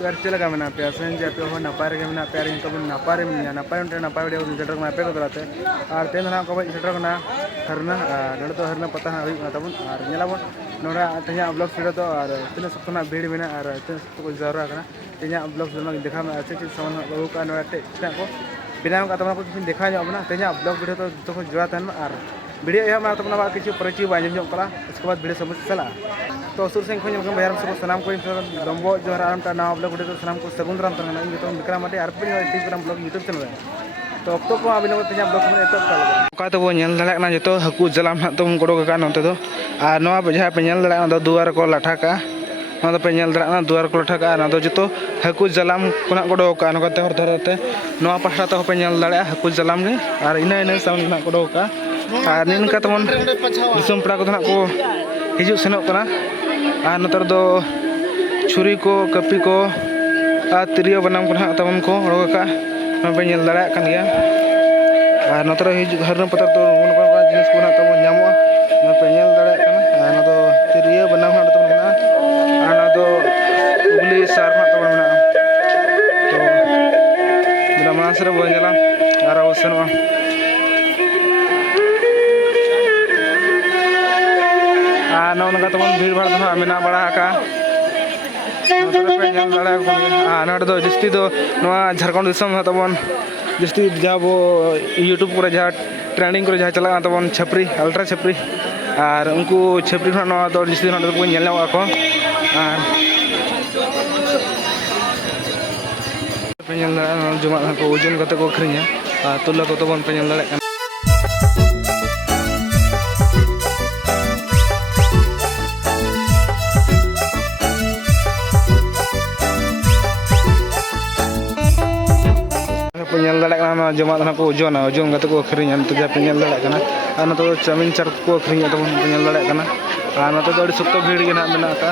प्यार चलेगा मैं पे सेन जे पे हो नपाय रे में प्यार इनको नपाय रे में नपाय वीडियो सेटर में पे को दराते और तेन ना को सेटर ना हरना नोड तो हरना पता हुई तबन और नेलाबन नोडा तेया ब्लॉग वीडियो तो और तीन सप्ताह भीड़ में और तीन सप्ताह को जरूर करना तेया ब्लॉग में देखा में अच्छे चीज सामान बहु का नोडा टे को बिना का तबना को देखा जाबना तेया ब्लॉग वीडियो तो को जुड़ा तन और वीडियो यह मैं तबना किछु परिचय बांजम जो कला इसके बाद वीडियो समझ चला तो सुर सिंह को भैया सब सनाम को दम्बो जो आराम नवा ब्लॉग वीडियो सनाम को सगुन राम तंगना इन तो विक्रम माटे आर टीग्राम ब्लॉग यूट्यूब चैनल तो अब तो को अभी तेज ब्लॉग में एत का तो नेल दाड़ा जो हाकू जलाम ना तो गड़ो का नोते दो और नवा जहाँ पे नेल दाड़ा दुआर को लाठा का पे नेल दाड़ा दुआर को लाठा का जो हाकू जलाम को गड़ो का हर धरते नवा पासा तो पे नेल दाड़ा हाकू जलाम गे और इना इना साउंड ना गड़ो का और निनका तमन दिसम पड़ा को हिजू सेनों कना और नतर दो छुरी को कपी को तिरियो बनाम को ना तमन को रोका पे नेल दाड़ा कान गया और नतर हिजू हरन पतर तो जिनिस को ना तमन नामो पे नेल दाड़ा काना ना तो तिरियो बनाम ना तमन ना और ना तो उगली सार ना तमन ना तो मेरा मानसरे बोल जला और ओसनवा नौका तमन भीड़ भाड़ तो मेना बड़ा का जस्ती तो झारखंड दिसम तबन जस्ती जहाँ वो यूट्यूब को जहाँ ट्रेंडिंग को जहाँ चला तबन छपरी अल्ट्रा छपरी और उनको छपरी तो जस्ती को जमा को ओजन करते को अखरीना तुला को तबन पे दाड़ा जमा को ओजन ओजन को अखरीना तो जहाँ पे दाड़ा और तो चाउमिन चार को अखरीना तब पे दाड़ा और तो सख्त भीड़ के ना मेना का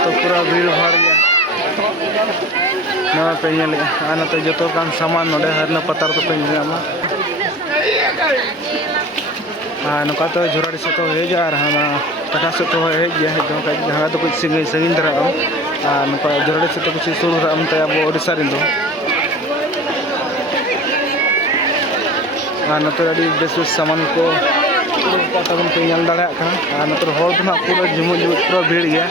तो पूरा भीड़ भाड़ गया नवा पे और तो जो सामान नोडे हरना पतार तो पे नामा और नौका तो झोराड़ी से तो हेज और हाँ कटा से तो हेज जहाँ तो कुछ संगीन धरा और नौका झोराड़ी से तो कुछ सुर अब उड़ीसा दो और नोते बेस बेस सामान को तब पे दाड़ा और नोते हर तो ना पूरा झुमुर झुमुर पूरा भीड़ गया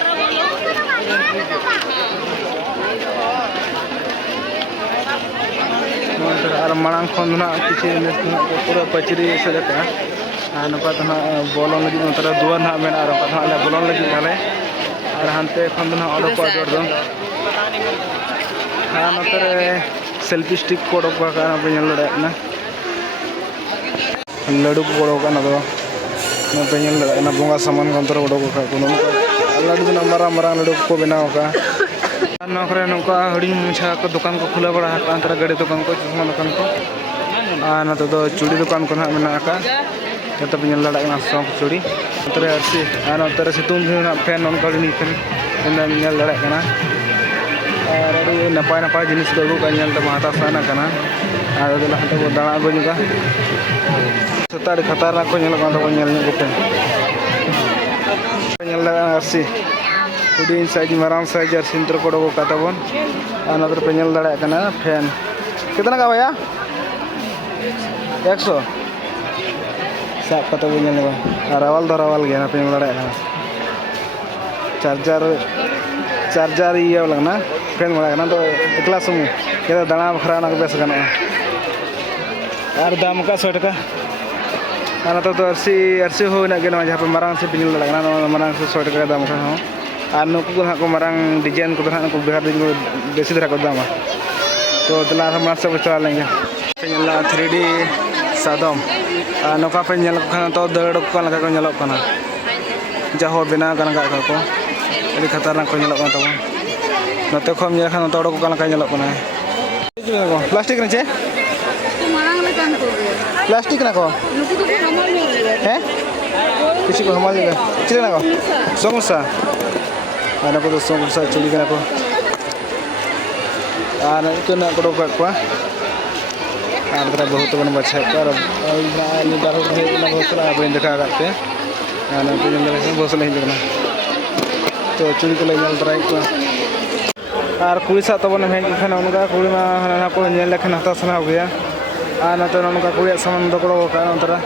और मांग खन किसी पूरा पचरी सजा और नौका तो बोलन लगे नोते दुआर ना मेना और बोलन लगे आले और हानते खन अड़क दो और नोते सेल्फी स्टिक को अड़क पे दाड़ा लड्डू को गड़ो पे दाड़ा बंगा सामान को अड़क लड्डू मारा मारा लड्डू को बनाव नौका हड़ी मुछा को दुकान को खुला बड़ा अंतरा गाड़ी दुकान को चश्मा दुकान को और ना तो चूड़ी दुकान को ना मेना जो पे दाड़ा सौंप चूड़ी नोते अर्सी और नोते सितुंग फैन उनका फैन दाड़ा और नपाय नपाय जिनिस को अगू हाथा साना और दाड़ा अगूगा सता खतरनाक को दाड़ा अर्सी हुडी साइज माराम साइज और सिंतर को उडोक तबन और पे दाड़ा फैन कितना का भैया 100 साब का और रावल गया पे दाड़ा चार्जर ये वाला फैन बड़ा तो एकला सुमु ये दाड़ा बखरा बेस गाना और दाम का 100 टका और तो अर्सी हो जहाँ पे मारांग से पे दाड़ा मारांग से 100 टका दाम का और नुकू को मारांग डिजाइन को बिहार बेसी धरा को दामा तो दिला हम सब चला लेंगे 3D सादम और नौका पे तो दौड़ को जहाँ बनाव को अभी खतरनाक को तब नोते खम खान तो उड़को प्लास्टिक चे प्लास्टिक ना को हैं किसी को हमारे चले ना को समोसा और को समोसा चुड़ी को और ना को बहुत बन बचा बी देखा बहुत तो चुड़ी को तराई और कुड़ी सा तब हेज लेखान उनका कुड़ी मा हाना को नेल लेखान हता सना गया और नते उनका कुड़ी सामान दगड़ो का नतरा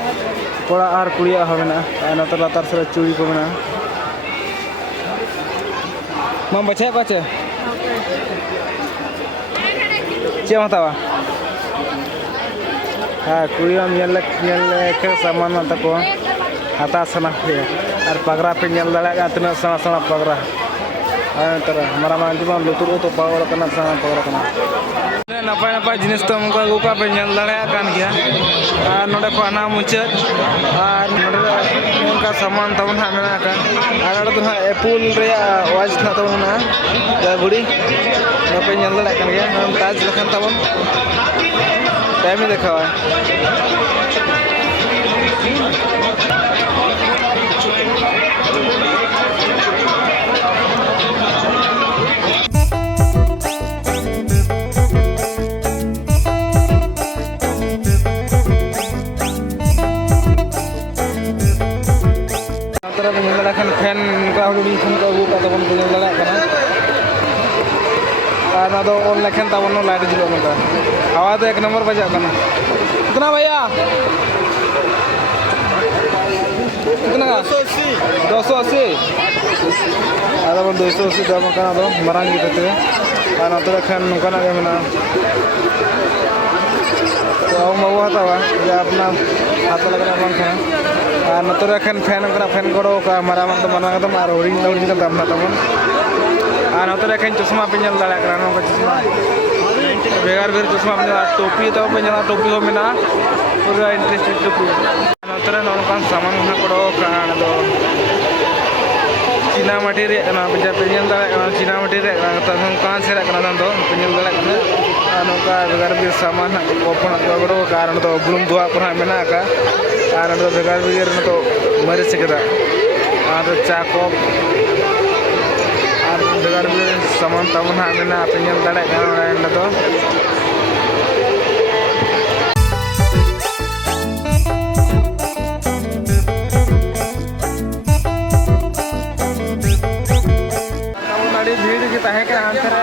कोड़ा और कुड़िया हो मेना और नते लातार से चूड़ी को मेना मां बचे बचे चे हतावा हाँ कुड़ी नेल के सामान तक हता सना गया और पगरा पे नेल दड़ा तना सना सना पगरा हमारा मांझीमा लुतुर तो पावर करना साना पावर करना नपाय नपाय जिनिस तो उनका गुका पे नेल दड़ा कान गया और नोडे को आना मुचाद और नोडे उनका सामान तबन हा मेना कान आगड़ तो हा एप्पल रे वाच ना तबन ना जा गुड़ी नपे नेल दड़ा कान गया हम ताज लखन तबन टाइम ही देखा है फैन का हुडी खन को अगू का तबन को लड़ा कना और ना तो ऑन लेखन तबन लाइट जिलो नका हवा तो एक नंबर बजा कना कितना भैया कितना 280 ada pun 280 dalam kana do marang gitu te ana to khan kana ge mena तो mau hatawa ya apna hato lagana bang kana আর নতর এখন ফ্যান করা ফ্যান করো কা মারা মান তো মানা তো আর ওরিং লরিং তো দাম না তখন আর নতর এখন চশমা পেঞ্জাল দাঁড়া করা নো চশমা বেগার বের চশমা পেঞ্জাল टोपी तो पेंजल टोपी हो मेना पूरा इंटरेस्टेड टोपी नतरे नौकान सामान ना करो कान दो चीना माटी रे ना बजा पेंजल दाड़ा चीना माटी रे ता कान से रे kana दो पेंजल दाड़ा kana नौका बेगार बेर सामान ना कोपन करो कारण तो ब्लूम दुआ पर मेना का कारण तो बेगार बेर न तो मरे सिकदा और चाको और बेगार बेर सामान तमन हा मेना पेंजल दाड़ा kana न तो भीड़ की तहे के आंसर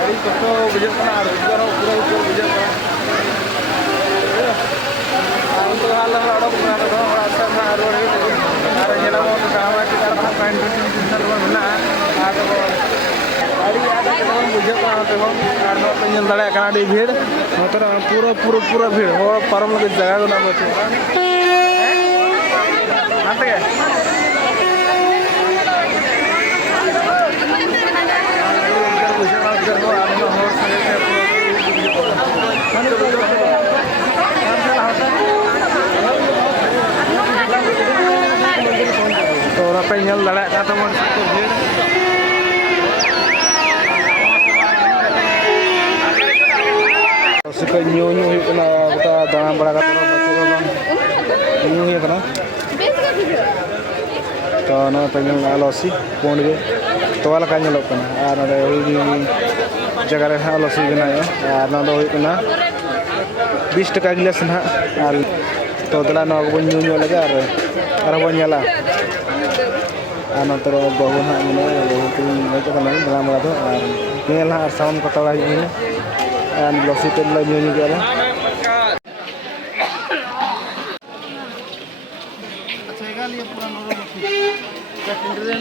गाड़ी कतो बुझना रोजगार पूरा ऊपर बुझना आम तो हाल लड़ा पूरा तो रास्ता में रोड है और जेला वो काम है कि तार का इंटरनेशनल बना आ तो गाड़ी आगे तो बुझना तो और नो पेंजल दड़ा गाड़ी भीड़ मतलब पूरा पूरा पूरा भीड़ हो परम लगे जगह ना बचे आते के तो पेंजल दड़ा का तो मन तो भीड़ उसका न्यू न्यू कना बता दाना बड़ा का तो बच्चे को न्यू ही कना तो ना पेंजल आलोसी पोंड के तो वाला का ᱧᱮᱞᱚᱜ कना और नडे जगह रे आलोसी बनाया और ना दो कना 20 टका गिलास ना और तो दला ना को न्यू न्यू लगे और बो ñala और ना तो बहु ना मने बहु को नहीं तो कना दला बड़ा तो और ñela और साउंड कतला ही ने और लसी तो न्यू न्यू के अच्छा ये पूरा